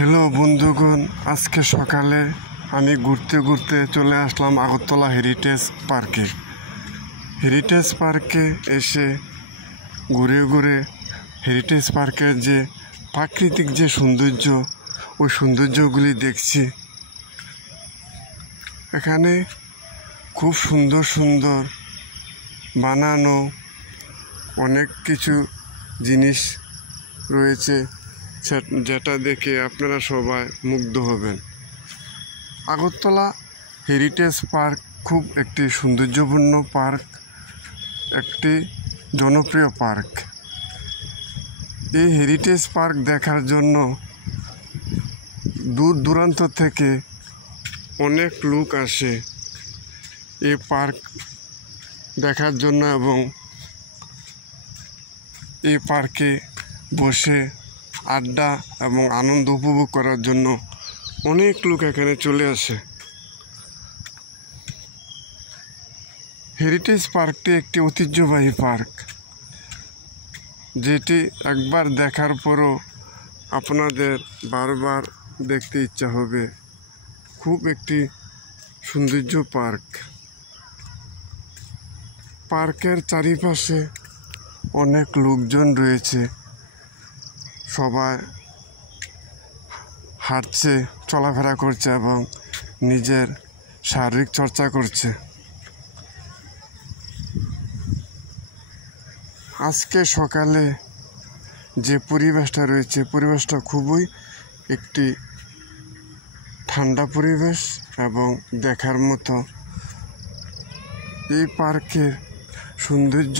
হ্যালো বন্ধুগণ, আজকে সকালে আমি ঘুরতে ঘুরতে চলে আসলাম আগরতলা হেরিটেজ পার্কে। হেরিটেজ পার্কে এসে ঘুরে ঘুরে হেরিটেজ পার্কের যে প্রাকৃতিক যে সৌন্দর্য, ওই সৌন্দর্যগুলি দেখছি। এখানে খুব সুন্দর সুন্দর বানানো অনেক কিছু জিনিস রয়েছে, যেটা দেখে আপনারা সবাই মুগ্ধ হবেন। আগরতলা হেরিটেজ পার্ক খুব একটি সৌন্দর্যপূর্ণ পার্ক, একটি জনপ্রিয় পার্ক। এই হেরিটেজ পার্ক দেখার জন্য দূর দূরান্ত থেকে অনেক লোক আসে এই পার্ক দেখার জন্য, এবং এই পার্কে বসে আড্ডা এবং আনন্দ উপভোগ করার জন্য অনেক লোক এখানে চলে আসে। হেরিটেজ পার্কটি একটি ঐতিহ্যবাহী পার্ক, যেটি একবার দেখার পরও আপনাদের বারবার দেখতে ইচ্ছা হবে। খুব একটি সৌন্দর্য পার্ক। পার্কের চারিপাশে অনেক লোকজন রয়েছে, সবাই হাঁটছে, চলাফেরা করছে এবং নিজের শারীরিক চর্চা করছে। আজকে সকালে যে পরিবেশটা রয়েছে, পরিবেশটা খুবই একটি ঠান্ডা পরিবেশ এবং দেখার মতো। এই পার্কের সৌন্দর্য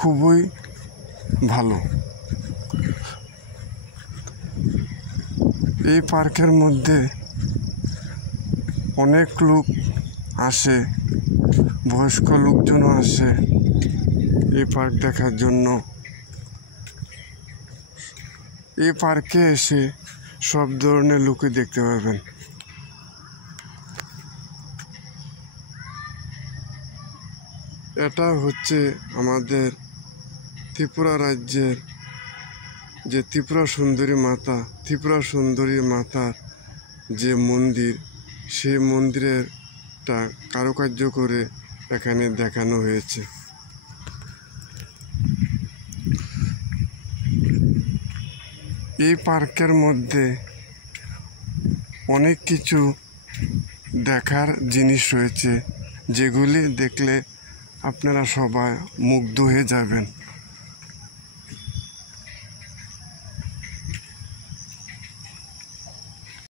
খুবই ভালো। এই পার্কের মধ্যে অনেক লোক আসে, বয়স্ক লোকজনও আসে এই পার্ক দেখার জন্য। এই পার্কে এসে সব ধরনের লোকই দেখতে পাবেন। এটা হচ্ছে আমাদের ত্রিপুরা রাজ্যের যে ত্রিপুরা সুন্দরী মাতার যে মন্দির, সেই মন্দিরেরটা কারুকার্য করে এখানে দেখানো হয়েছে। এই পার্কের মধ্যে অনেক কিছু দেখার জিনিস রয়েছে, যেগুলি দেখলে আপনারা সবাই মুগ্ধ হয়ে যাবেন।